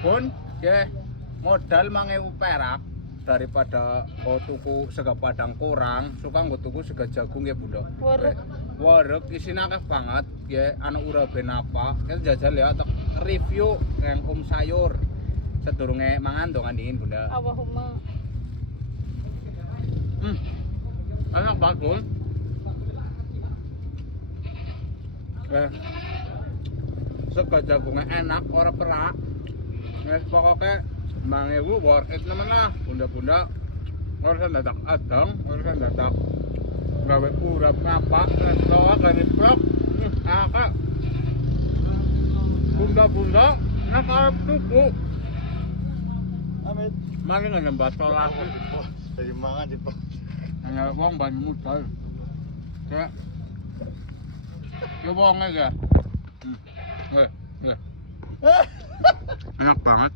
Bun, ya modal 5.000 perak daripada tuku sega padang kurang, suka nggo tuku sega jagung ya Bunda. Worek. Worek isine akeh banget ya, ana uraben apa. Kita jajal ya untuk review yang sayur. Sedurunge mangan dong andingin Bunda. Allahumma. Enak banget Bun. Sega jagungnya enak, ora perak. Pokoknya 5.000 worth it nemen lah, bunda-bunda. Urusan dadak adang, urusan dadak gawe urap ngapa, soalnya gawe vlog. Kak, bunda-bunda nak arep tuku. Amit. Mari nembas tolak. Dari mangan di Pak. Hanya wong banyu modal. Kayak ya wong aja. Nggih. Enak banget.